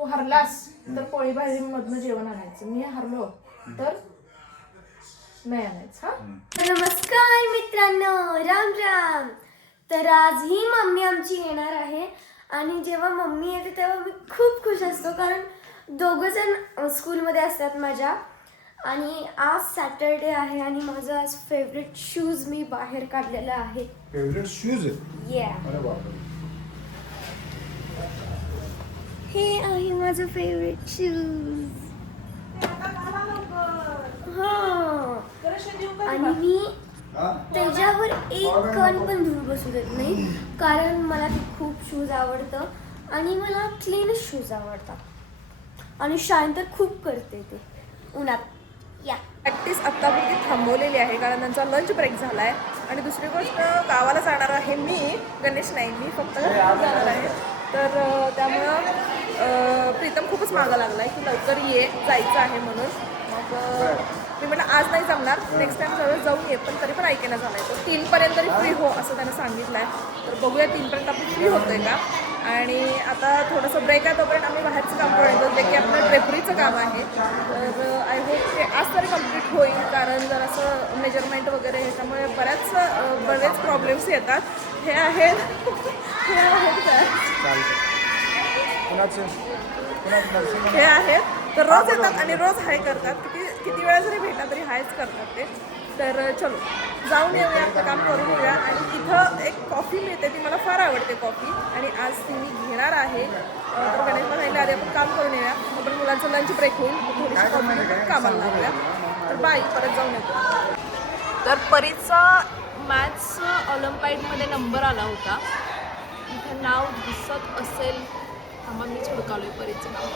तू हरलास तर पोळी भाजी मधनं जेवण आणायचं, मी हरलो तर नाही आणायचं. हा नमस्कार मित्रांनो, राम राम. तर आज ही मम्मी आमची येणार आहे आणि जेव्हा मम्मी येते तेव्हा मी खूप खुश असतो, कारण दोघंजण स्कूलमध्ये असतात माझ्या. आणि आज सॅटरडे आहे आणि माझं आज फेवरेट शूज मी बाहेर काढलेला आहे. Favourite shoes? Yeah. अरे बापरे. हे आहे माझं फेवरेट शूज. आणि मी त्याच्यावर एक कण पण धूळ बसू देत नाही, कारण मला ते खूप शूज आवडतं आणि मला क्लीन शूज आवडतात आणि शाईन तर खूप करते ते उन्हात. या प्रॅक्टिस आत्तापुरती थांबवलेली आहे कारण त्यांचा लंच ब्रेक झाला आहे. आणि दुसरी गोष्ट, गावाला जाणार आहे मी, गणेश नाही, मी फक्त जाणार आहे. तर त्यामुळं प्रीतम खूपच मागं लागला आहे की लवकर ये, जायचं आहे म्हणून. मग मी म्हटलं आज नाही जमणार, नेक्स्ट टाइम जवळ जाऊन ये, पण तरी पण ऐकेना झाला आहे. तो 3पर्यंत तरी फ्री हो असं त्यानं सांगितलं आहे. तर बघूया 3पर्यंत आपण फ्री होतोय का. आणि आता थोडंसं ब्रेक आहे, तोपर्यंत आम्ही बाहेरचं काम करून जे की आपलं ड्रेपरीचं काम आहे. तर आय होप ते आज तरी कम्प्लीट होईल, कारण जर असं मेजरमेंट वगैरे ह्याच्यामुळे बरेच प्रॉब्लेम्स येतात. हे आहेत हे आहेत काय हे आहेत तर रोज येतात आणि रोज हाय करतात. किती वेळा जरी भेटला तरी हायच करतात ते. तर चलो जाऊन येऊया, आपलं काम करून येऊया. आणि इथं एक कॉफी मिळते, ती मला फार आवडते कॉफी, आणि आज ती मी घेणार आहे. तर गणेशला सांगितलं आधी आपण काम करून येऊया, आपण मुलांचं लंच ब्रेक होईल, थोडीशी कॉफी कामाला लावूया. तर बाई परत जाऊन येतो. तर परीचा मॅथ्स ऑलिम्पियाडमध्ये नंबर आला होता. इथं नाव दिसत असेल, आम्हा मीच हुडकालोय परीचं नाव.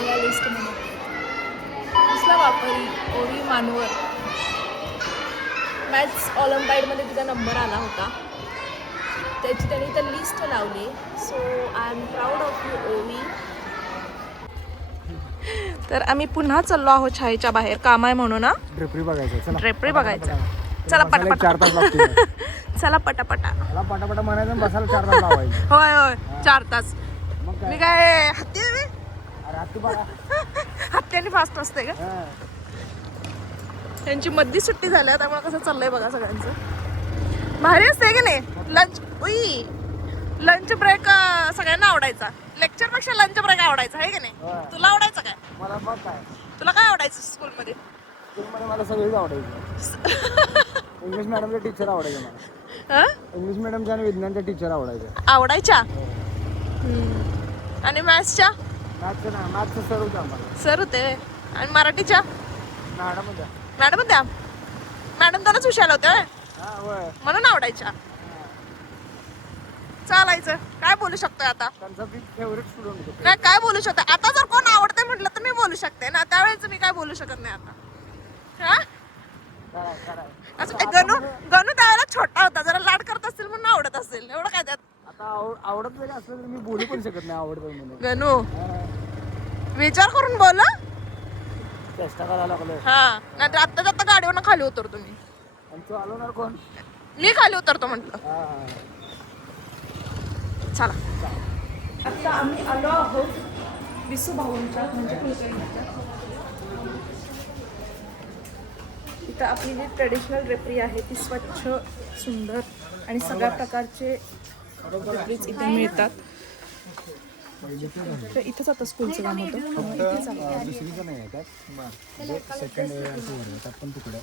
या लिस्टमध्ये दिसला वापरी ओवी मानवर. मॅथ्स ऑलिम्पियाडमध्ये तिचा नंबर आला होता, त्याची त्यांनी इथं लिस्ट लावली. So I am proud of you ओवी. तर आम्ही पुन्हा चाललो आहोत छायेच्या बाहेर, काम आहे म्हणून. ना ड्रेपरी बघायचं, ड्रेपरी बघायचं. चला पटापटा 4 तास लागतील. चला पटापटा. मला पटापटा म्हणायचं आणि बसायला 4 तास लावायचे. होय होय 4 तास. मग मी काय हत्ती आहे? अरे हात तू बघा. हत्तीने फास्ट असते का? त्यांची मधली सुट्टी झाल्या, त्यामुळे कसं चाललंय बघा सगळ्यांचं. भारी असते की नाही लंच. उई लंच ब्रेक सगळ्यांना आवडायचा, लेक्चरपेक्षा लंच ब्रेक आवडायचा आहे की नाही? तुला आवडायचं काय? मला बघ काय, तुला काय आवडायचं स्कूलमध्ये? स्कूलमध्ये मला सगळीच आवडायचं. इंग्लिश मॅडमचे टीचर आवडायचे मला. इंग्लिश मॅडमच्या आणि विज्ञानच्या टीचर आवडायच्या. आवडायच्या. आणि मॅथ्सच्या? मॅथ्सचं ना, मॅथ्सचं सर होतं आम्हाला. सर होते. आणि मराठीच्या? मॅडम होत्या. मॅडम होत्या. मॅडम त्यालाच हुशार होत्या म्हणून आवडायच्या. चालायचं. काय बोलू शकतोय आता? त्यांचा फेवरेट स्टुडंट होतो. नाही काय बोलू शकते आता? जर कोण आवडते म्हटलं तर मी बोलू शकते ना, त्यावेळेस मी काय बोलू शकत नाही आता. असं गणू त्यावेळेला छोटा होता, जरा लाड करत असतील म्हणून आवडत असेल, एवढं काय त्यात. आता आवडत जरी असलं तरी मी बोलू पण शकत नाही आवडत म्हणून. गणू विचार करून बोल. चेष्टा करायला लागलोय. हा नाही तर आता गाडीवरनं खाली उतरतो मी. आणि तू आलोणार कोण? मी खाली उतरतो म्हटलं. चला आता आम्ही आलो आहोत विसू भाऊंच्या म्हणजे कुलकर्णीच्या. इथं आपली जी ट्रेडिशनल ड्रेपरी आहे ती स्वच्छ, सुंदर आणि सगळ्या प्रकारचे ड्रेपरीज इथे मिळतात. तर इथंच आता स्कूलचं काम होतं. दुसरीचं नाही आहे सेकंड पण तिकडे.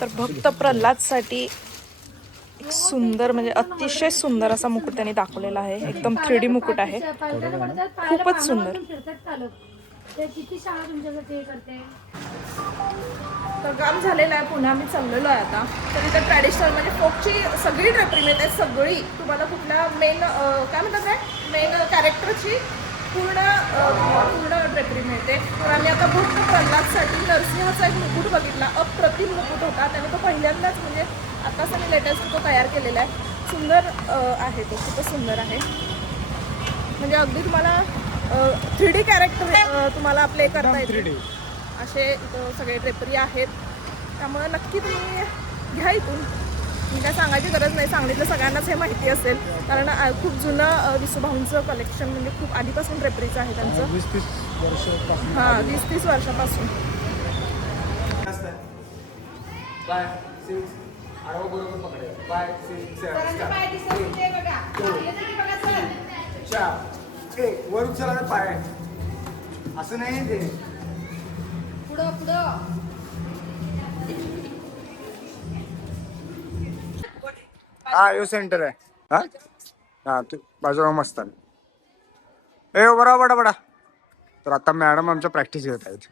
तर भक्त प्रल्हादसाठी एक सुंदर म्हणजे अतिशय सुंदर असा मुकुट त्यांनी दाखवलेला आहे. एकदम 3D मुकुट आहे, खूपच सुंदर. तर काम झालेलं आहे, पुन्हा आम्ही चाललेलो आहे आता. तर इथं ट्रॅडिशनल म्हणजे फोकची सगळी ड्रेपरी मिळते, सगळी. तुम्हाला कुठल्या मेन काय म्हणतात आहे, मेन कॅरेक्टरची पूर्ण ड्रेपरी मिळते. तर आम्ही आता भक्त प्रल्हादसाठी नरसिंहाचा एक मुकुट बघितला, अप्रतिम मुकुट होता. त्याने तो पहिल्यांदाच म्हणजे आताच आम्ही लेटेस्ट तो तयार केलेला आहे. सुंदर आहे तो, खूपच सुंदर आहे. म्हणजे अगदी तुम्हाला 3D कॅरेक्टर तुम्हाला प्ले करता येतील असे इथं सगळे ड्रेपरी आहेत. त्यामुळे नक्की तुम्ही घ्या इथून. मी काय सांगायची गरज नाही, सांगलीतलं सगळ्यांनाच हे माहिती असेल कारण खूप जुनं विसूभाऊंचं कलेक्शन म्हणजे खूप आधीपासून ड्रेपरीचं आहे त्यांचं. 20-30 वर्षापासून. हां 20-30 वर्षापासून. बाय 6 आडवा बरोबर पकडायचं. बाय 6 7 4 1 वर उचला पाय असं नाही ते. पुढं पुढं. हा यो सेंटर आहे. हा हा तू बाजूला मस्त आहे. ए बडा बडा बडा. तर आता मॅडम आमच्या प्रॅक्टिस घेत आहेत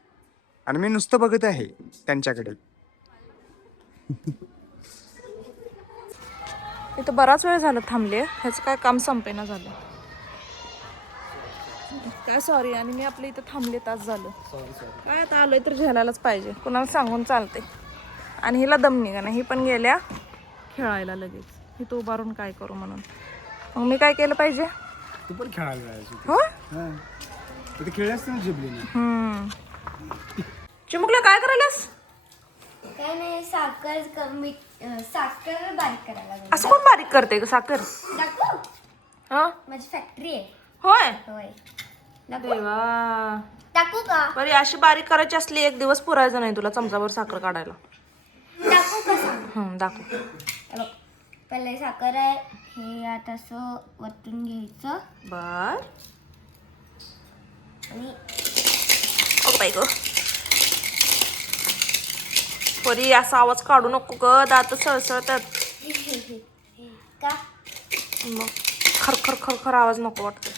आणि मी नुसतं बघत आहे त्यांच्याकडे. इथं बराच वेळ झाला थांबले, ह्याचं काय काम संपेना झालं काय. सॉरी. आणि मी आपल्या इथं थांबले तास झालं. काय आता आलोय तर झेलायलाच पाहिजे, कुणाला सांगून चालते. आणि हिला दम निघा ना, ही पण गेल्या खेळायला लगेच. ही तो उभारून काय करू म्हणून. मग मी काय केलं पाहिजे. तू पण खेळायला जायची. हो तिथे खेळायच ना जिबली. चिमुकला काय करायलास. काय नाही, साखर बारीक करायला लागली. असं कोण बारीक करते ग साखर. दाखवू? हा माझी फॅक्टरी आहे. होय. होय. दाखवू? देवा. दाखवू का? बरी अशी बारीक करायची असली एक दिवस पुरायचं नाही तुला चमचाभर साखर काढायला. दाखवू का? दाखव. हे बघ, पहिले साखर आहे, हे आता असं वतून घ्यायचं बर. आणि ओ बाई ग. परी असा आवाज काढू नको ग, दात सळसळतात. का? मग खरखर खरखर आवाज नको वाटतो.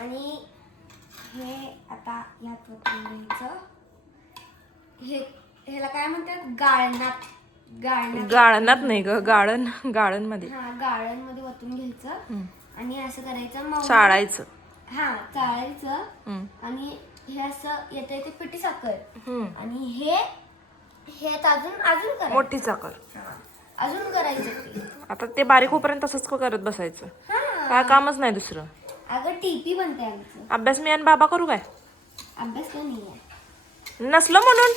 आणि हे आता यात वतून घ्यायचं. ह्याला काय म्हणतात, गाळणात. गाळणात नाही ग, गाळण मध्ये. हा, गाळण मध्ये वतून घ्यायचं आणि असं करायचं. मग चाळायचं. हा, चाळायचं. आणि हे असं येते ते पिठी साखर. आणि हे अजून करायचं. मोठी साखर. अजून करायचं ते. आता ते बारीक होईपर्यंत तसंच करत बसायचं. काय कामच नाही दुसरं. अगं टीपी बनते आमचं. अभ्यास मी आणि बाबा करू काय. अभ्यास का नाही आहे. नसलं म्हणून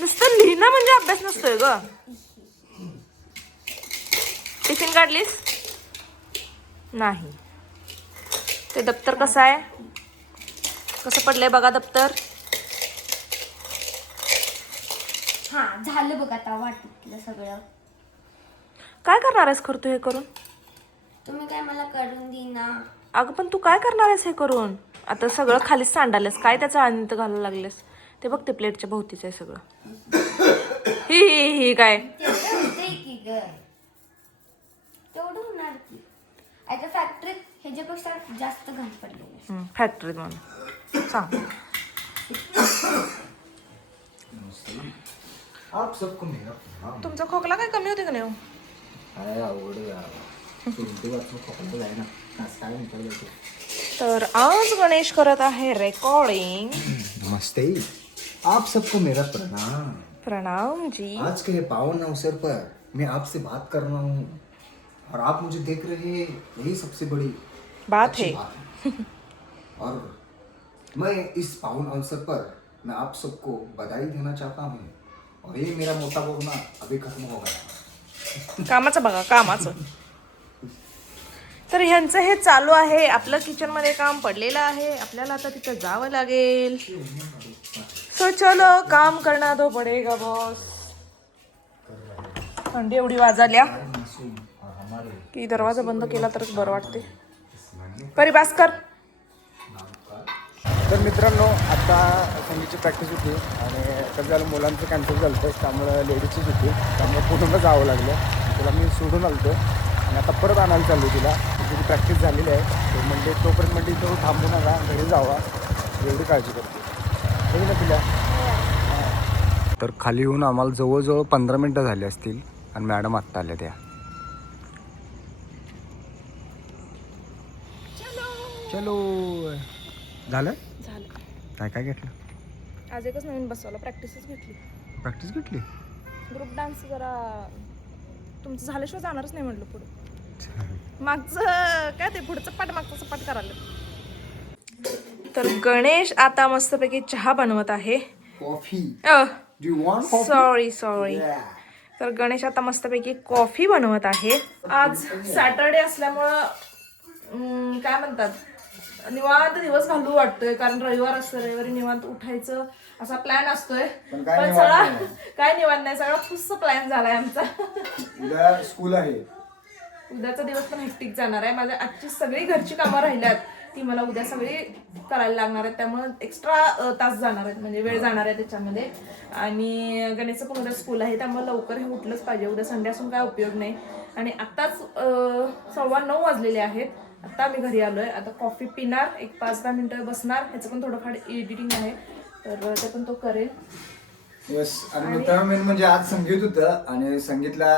नुसतं लिहिणं म्हणजे अभ्यास नसतोय ग. टिफिन काढलीस नाही. ते दप्तर कसं आहे, कसं पडलंय बघा दप्तर. हा, झालं बघ आता वाटलं सगळं. काय करणार आहेस खरं तू हे करून. तुम्ही काय मला करून देईना. अगं पण तू काय करणार आहेस हे करून. आता सगळं खालीच सांडालेस, काय त्याचं अनित घालायला लागलेस. ते बघ ते प्लेटच्या भोवतीच आहे सगळं. ही काय तेवढं होतंय की ग, तेवढं होणार की. आता फॅक्टरीत ह्याच्यापेक्षा जास्त घाण पडलेलं. फॅक्टरीत म्हणून सांग. आप सबको मेरा प्रणाम. तुमचा खोकला काय कमी होते का नाही हो? अरे अवघड यार. खोकला जाय ना. नाचताना निघालं जाते. तर आज गणेश करत आहे रेकॉर्डिंग. नमस्ते. आप सबको मेरा प्रणाम. प्रणाम जी. आज के पावन अवसर पर मैं आपसे बात कर रहा हूँ और आप मुझे देख रहे हैं, यही सबसे बड़ी बात अच्छी है. बात है. और मैं इस पावन अवसर पर मैं आप सबको बधाई देना चाहता हूँ. और ये मेरा मोटा बोलना अभी खत्म हो गया. कामाचं बघा कामाचं. तर ह्यांचं हे चालू आहे. आपलं किचन मध्ये काम पडलेलं आहे, आपल्याला आता तिथं जावं लागेल. सो चलो काम करना दो पडेगा बॉस. थंडी एवढी वाजाल्या की दरवाजा बंद केला तरच बरं वाटते. परी बास कर. तर मित्रांनो, आता संगीतची प्रॅक्टिस होती आणि कसं झालं, मुलांचं कॅन्सल झालं होतं, त्यामुळं लेडीजचीच होती, त्यामुळे पूर्ण जावं लागलं. तिला मी सोडून आलो आणि आता परत आणायला चाललो तिला. तिची प्रॅक्टिस झालेली आहे. तर म्हणजे तोपर्यंत म्हणजे इथं थांबू नका, घरी जावा, एवढी काळजी करते बघ ना तिला. तर खाली येऊन आम्हाला जवळजवळ 15 मिनटं झाली असतील आणि मॅडम आत्ता आल्या त्या. चलो झालं काय काय घेतलं आज एकच नवीन बसवलं, प्रॅक्टिसच घेतली. प्रॅक्टिस घेतली. ग्रुप डान्स जरा तुमचं झाल्याशिवाय जाणारच नाही म्हटलं पुढं. मागचं काय ते पुढचं पाठ मागचं सपाट करायला. तर गणेश आता मस्तपैकी चहा बनवत आहे. Coffee. Do you want coffee? Sorry Yeah. तर गणेश आता मस्तपैकी कॉफी बनवत आहे. आज सॅटरडे असल्यामुळं काय म्हणतात निवांत दिवस घालू वाटतोय, कारण रविवार असतं, रविवारी निवांत उठायचं असा प्लॅन असतोय. पण काय पण निवांत सगळा नाही. काय निवांत नाही, सगळा फुस्स प्लॅन झालाय आमचा. उद्या स्कूल आहे. उद्याचा दिवस पण हेक्टिक जाणार आहे. माझ्या आजची सगळी घरची कामं राहिल्यात ती मला उद्या सगळी करायला लागणार आहेत, त्यामुळे एक्स्ट्रा तास जाणार आहेत, म्हणजे वेळ जाणार आहे त्याच्यामध्ये. आणि गणेशचं पण उद्या स्कूल आहे, त्यामुळे लवकर हे उठलंच पाहिजे. उद्या संडे असून काय उपयोग नाही. आणि आत्ताच 9:15 वाजलेले आहेत. आत्ता आम्ही घरी आलोय. आता कॉफी पिणार, एक 5-10 मिनिटं बसणार. ह्याचं पण थोडंफार एडिटिंग आहे, तर ते पण तो करेल. येस. आणि मित्रांनो मेन म्हणजे आज संगीत होतं आणि संगीतला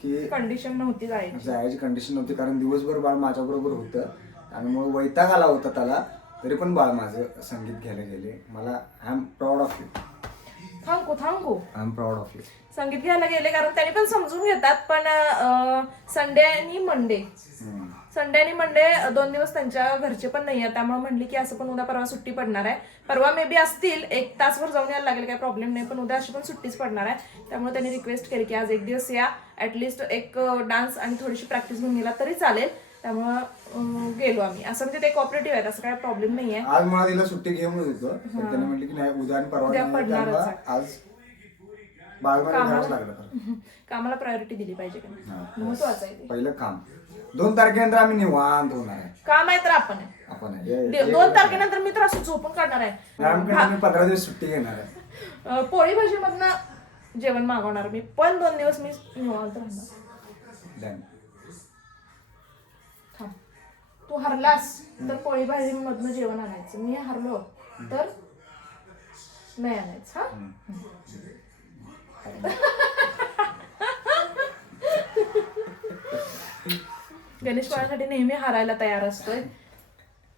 की कंडिशन नव्हती जायची. जायची कंडिशन नव्हती, कारण दिवसभर बाळ माझ्याबरोबर होतं आणि मग वैताग आला होता त्याला. तरी पण बाळ माझं संगीत घ्यायला गेले. मला I am proud of you. थांबू I am proud of you. संगीत घ्यायला गेले, कारण त्यांनी पण समजून घेतात. पण संडे आणि मंडे 2 दिवस त्यांच्या घरचे पण नाही आहे, त्यामुळे म्हणली की असं पण उद्या परवा सुट्टी पडणार आहे. परवा मे बी असतील, 1 तासभर जाऊन यायला लागेल, काही प्रॉब्लेम नाही. पण उद्या अशी पण सुट्टीच पडणार आहे, त्यामुळे त्यांनी रिक्वेस्ट केली की आज एक दिवस या, ऍटलिस्ट एक डान्स आणि थोडीशी प्रॅक्टिस घेऊन गेला तरी चालेल. त्यामुळं गेलो आम्ही. असं म्हणजे ते कॉपरेटिव्ह आहेत, असं काही प्रॉब्लेम नाही आहे. आज मला तिला सुट्टी घेऊन होतो, पण त्याने म्हटली की नाही उद्या आणि परवा उद्या नाही, पडणारच त्यामुळं आहे. आज बाळाला घ्यावंच लागलं. तर कामाला प्रायोरिटी दिली पाहिजे का नाही, महत्वाचं आहे ते. पहिलं काम. 2 तारखेनंतर आम्ही निवांत होणार आहे. काम आहे तर आपण आहे. आपण 2 तारखेनंतर मी तर असं झोपून काढणार आहे. मॅडमकडे 15 दिवस सुट्टी घेणार आहे. पोळी भाजी मधनं जेवण मागवणार मी, पण 2 दिवस मी निवांत राहणार. Done. थांब, तू हरलास तर पोळी भाजी मधनं जेवण आणायचं, मी हरलो तर नाही आणायचं. हा गणेश माझ्यासाठी नेहमी हारायला तयार असतोय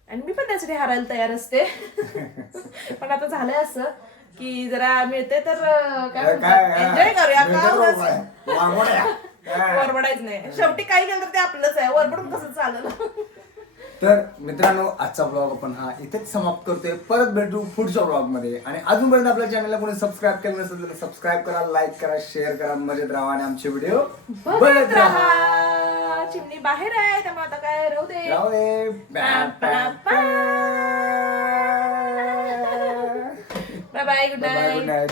आणि मी पण त्यासाठी हारायला तयार असते. पण आता झालंय असं की जरा मिळते तर काय एन्जॉय करूया का, वरबडायच नाही. शेवटी काय केलं तर ते आपलंच आहे, वरबडून कसं चालेल. तर मित्रांनो आजचा ब्लॉग आपण हा इथेच समाप्त करतोय. परत भेटू पुढच्या ब्लॉग मध्ये. आणि अजूनपर्यंत आपल्या चॅनलला कोणी सबस्क्राईब केलं नसेल तर सबस्क्राईब करा, लाईक करा, शेअर करा, मजेत राहा आणि आमचे व्हिडिओ बघत राहा. चिमणी बाहेर आहे त्यामुळे आता काय राहू दे. Bye bye, goodbye, good night. Night.